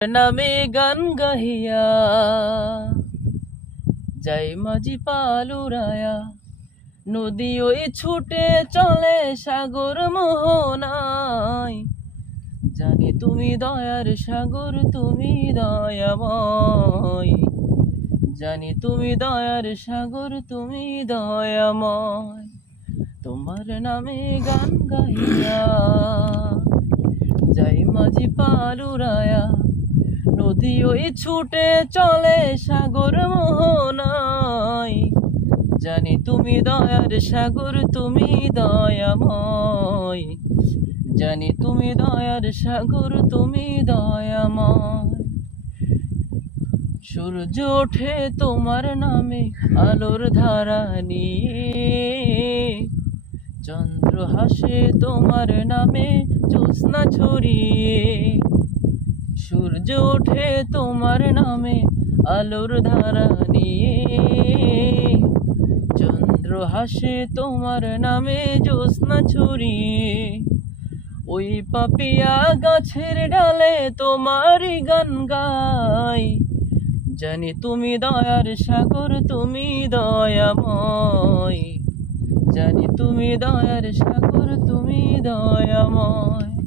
নামে গান গাহিয়া যাই মাঝি পালুরায়া, নদী ওই ছুটে চলে সাগর মোহনায়। জানি তুমি দয়ার সাগর, তুমি দয়াময়। জানি তুমি দয়ার সাগর, তুমি দয়াময়। তোমার নামে গান গাহিয়া যাই মাঝি পালুরায়া, নদী ওই ছুটে চলে সাগর মোহনায়। জানি তুমি দয়ার সাগর, তুমি দয়াময়। জানি তুমি দয়ার সাগর, তুমি দয়াময়। সূর্য ওঠে তোমার নামে আলোর ধারা নিয়ে, চন্দ্র হাসে তোমার নামে জ্যোৎস্না ছড়িয়ে। সূর্য ওঠে তোমার নামে আলোর ধারা নিয়ে, চন্দ্র হাসে তোমার নামে জ্যোৎস্না ছড়িয়ে। ওই পাপিয়া গাছের ডালে তোমারই গান গাই। জানি তুমি দয়ার সাগর, তুমি দয়াময়। জানি তুমি দয়ার সাগর, তুমি দয়াময়।